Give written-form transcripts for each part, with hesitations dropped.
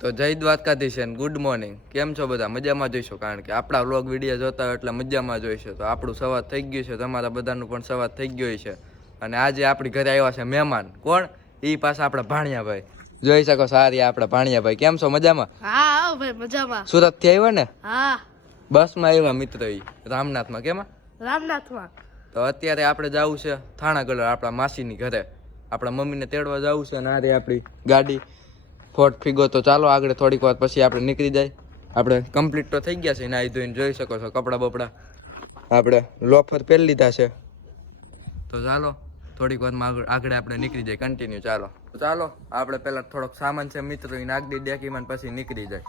તો જય Dwarkadhish and good morning. કેમ છો બધા? મજામાં જોઈશો, કારણ કે આપણા વ્લોગ વિડીયો જોતા હોય એટલે મજામાં જોઈશે. તો આપણું સવાર થઈ ગયું છે, તમારા બધાનું પણ સવાર થઈ ગયું છે. અને આજે આપણી ઘરે આવ્યા છે મહેમાન. કોણ? એ પાછા આપણા ભાણિયાભાઈ. જોઈ શકો સારી આપણા ભાણિયાભાઈ. કેમ છો? મજામાં? હા ભાઈ, મજામાં. સુરત થી આવ્યા ને? હા, બસમાં આવ્યા મિત્ર. એ રામનાથમાં. કેમાં? રામનાથમાં. તો અત્યારે આપણે જવું છે થાણાગઢ આપણા માસીની ઘરે. આપણા મમ્મીને તેડવા જવું છે અને આ આપણી ગાડી ફોર્ટ ફિગો. તો ચાલો આગળ થોડીક વાર પછી આપણે નીકળી જાય. આપણે કમ્પ્લીટ તો થઈ ગયા છે, નાહી ધોઈને જોઈ શકો છો. કપડાં બપડા આપણે લોફર પહેરી લીધા છે. તો ચાલો થોડીક વારમાં આગળ આપણે નીકળી જાય. કન્ટિન્યુ ચાલો. તો ચાલો આપણે પહેલા થોડોક સામાન છે મિત્રો એ નાખી દઈ ડેકીમાં, પછી નીકળી જાય.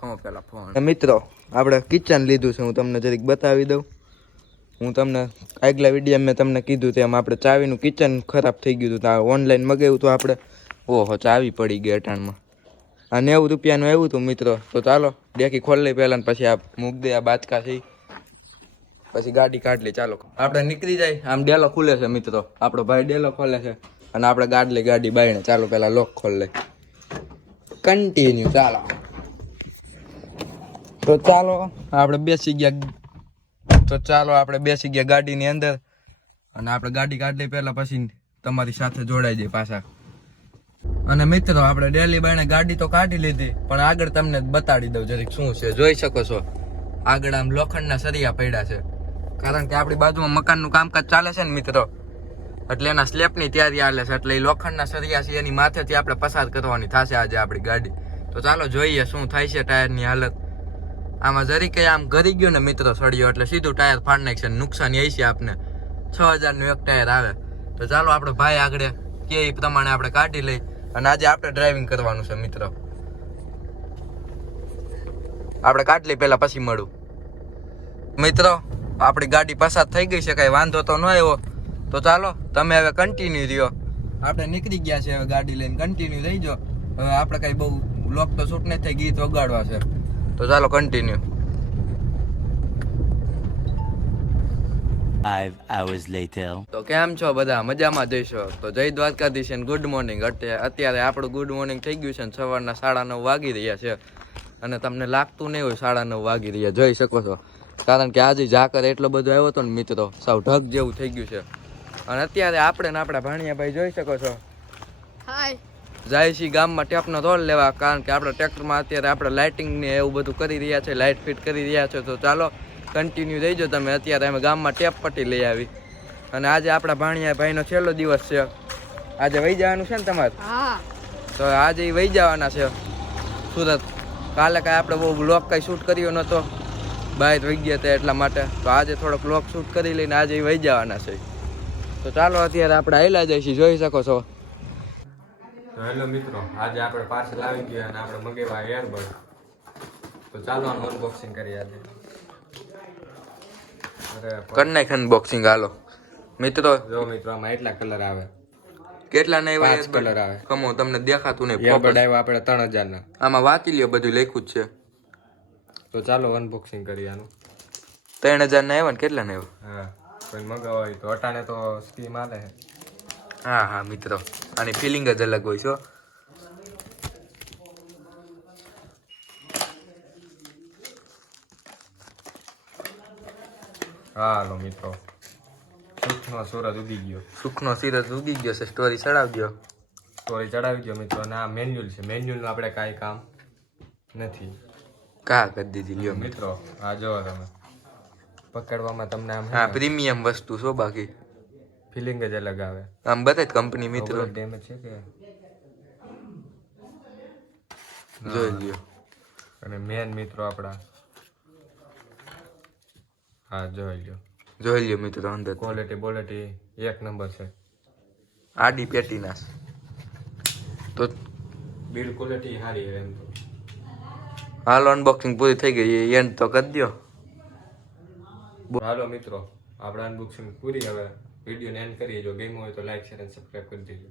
ખમો પેલા ફોન. મિત્રો આપણે કિચન લીધું છે, હું તમને જરીક બતાવી દઉં. હું તમને આગલા વિડીયો મેં તમને કીધું તેમ આપણે ચાવીનું કિચન ખરાબ થઈ ગયું હતું. તો ઓનલાઈન મગાવ્યું તો આપણે ઓહો ચાવી પડી ગઈ અટાણમાં. આ 90 રૂપિયાનું આવ્યું હતું મિત્રો. તો ચાલો ડેકી ખોલી લઈ પહેલાં, પછી આ મૂક દે આ બાચકા છે, પછી ગાડી કાઢ લે. ચાલો આપણે નીકળી જાય. આમ ડેલો ખુલે છે મિત્રો, આપણો ભાઈ ડેલો ખોલે છે અને આપણે ગાડી બાઈને. ચાલો પેલા લોક ખોલી લઈ. કન્ટિન્યુ ચાલો. તો ચાલો આપણે બેસી ગયા. તો ચાલો આપણે બેસી ગયા ગાડીની અંદર અને આપણે ગાડી કાઢી લઈ પહેલા, પછી તમારી સાથે જોડાઈ જાય પાછા. અને મિત્રો આપણે ડેલી બાઈને ગાડી તો કાઢી લીધી, પણ આગળ તમને બતાડી દઉં જરીક શું છે. જોઈ શકો છો આગળ આમ લોખંડના સરિયા પડ્યા છે, કારણ કે આપણી બાજુમાં મકાનનું કામકાજ ચાલે છે ને મિત્રો, એટલે એના સ્લેબની તૈયારી ચાલે છે. એટલે એ લોખંડના સરિયા છે એની માથેથી આપણે પસાર કરવાની થશે આજે આપણી ગાડી. તો ચાલો જોઈએ શું થાય છે ટાયરની હાલત. આમાં જરી કઈ આમ ગરી ગયો ને મિત્રો સળિયો, એટલે સીધું ટાયર ફાડી નાખશે. નુકસાન એ છે આપને. 6000નું એક ટાયર આવે. તો ચાલો આપણે ભાઈ આગળ કે એ પ્રમાણે આપણે કાઢી લઈ અને આજે આપણે ડ્રાઇવિંગ કરવાનું છે મિત્રો. આપણે કાઢી લઈ પેલા, પછી મળું મિત્રો. આપણી ગાડી પસાર થઈ ગઈ છે, કઈ વાંધો તો ન આવ્યો. તો ચાલો તમે હવે કન્ટિન્યુ રહ્યો. આપણે નીકળી ગયા છે હવે ગાડી લઈને. કન્ટિન્યુ રહી જાઓ. હવે આપણે કઈ બહુ બ્લોક તો શૂટ નહીં થાય, ગીત વગાડવા છે. તો ચાલો કન્ટિન્યુ. 5 hours later. તો કેમ છો બધા? મજામાં જઈશો? તો જય દ્વારકાધીશ એન્ડ ગુડ મોર્નિંગ. અત્યારે આપણું ગુડ મોર્નિંગ થઈ ગયું છે ને સવારના 9:30 વાગી રહ્યા છે. અને તમને લાગતું નહીં હોય 9:30 વાગી રહ્યા, જોઈ શકો છો. કારણ કે આજે ઝાકર એટલો બધો આવ્યો હતો ને મિત્રો, સાવ ઢગ જેવું થઈ ગયું છે. અને અત્યારે આપણે ને આપણા ભાણિયાભાઈ જોઈ શકો છો જાય છે ગામમાં ટેપનો તોડ લેવા, કારણ કે આપણા ટ્રેક્ટરમાં અત્યારે આપણે લાઇટિંગ ને એવું બધું કરી રહ્યા છે, લાઇટ ફિટ કરી રહ્યા છે. તો ચાલો કન્ટિન્યુ રહીજો તમે. અત્યારે અમે ગામમાં ટેપ પટ્ટી લઈ આવી અને આજે આપણા ભાણિયાભાઈનો છેલ્લો દિવસ છે. આજે વહી જવાનું છે ને તમારે? તો આજે વહી જવાના છે સુરત. કાલે કાંઈ આપણે બહુ બ્લોગ કાંઈ શૂટ કર્યો નહોતો, બહાર વહી ગયા હતા એટલા માટે. તો આજે થોડોક બ્લોગ શૂટ કરી લઈને આજે વહી જવાના છે. તો ચાલો અત્યારે આપણે હાલ્યા જઈશું, જોઈ શકો છો. તો હેલો મિત્રો, આજે આપણે પાર્સલ આવી ગયા અને આપણે મગાવ્યા એરબડ. તો ચાલો અનબોક્સિંગ કરીએ આજે. કન્નાઈ અનબોક્સિંગ હાલો મિત્રો. જો મિત્રો આમાં એટલા કલર આવે. કેટલા ના આવ્યા? 5 કલર આવે. કમો તમને દેખાતું નહીં. એરબડ આવ્યા આપણે 3000 ના. આમાં વાંચી લ્યો, બધું લખ્યું જ છે. તો ચાલો અનબોક્સિંગ કરીએ આનું. 3000 ના આવ્યા ને? કેટલા ના આવ્યા? હા, કોઈ મગાવો હોય તો અટાણે તો સ્કીમ આલે છે. હા હા મિત્રો, આની ફિલિંગ જ અલગ હોય છે. હાલો મિત્રો, સુખનો સૂરજ ઉગી ગયો. સુખનો સૂરજ ઉગી ગયો છે. સ્ટોરી ચડાવી દો. સ્ટોરી ચડાવી દો મિત્રો. અને આ મેન્યુઅલ છે. મેન્યુઅલનું આપણે કાંઈ કામ નથી. કા કરી દીધી લ્યો મિત્રો. આ જો તમે પકડવામાં તમને આમ હા પ્રીમિયમ વસ્તુ છો, બાકી ફિલિંગ જ અલગ આવે. આમ બતાય કંપની મિત્રો ડેમેજ છે કે જોઈ લ્યો. અને મેન મિત્રો આપણા હા જોઈ લ્યો મિત્રો. અંદર ક્વોલિટી એક નંબર છે. આડી પેટીનાસ તો બિલ્ડ ક્વોલિટી સારી છે એમ. હાલો અનબોક્સિંગ પૂરી થઈ ગઈ, એન્ડ તો કરી દો. હાલો મિત્રો, આપણે અનબોક્સિંગ પૂરી. હવે વિડીયોને એન્ડ કરીએ. જો ગમ્યું હોય તો લાઈક શેર અને સબસ્ક્રાઈબ કરી દેજો.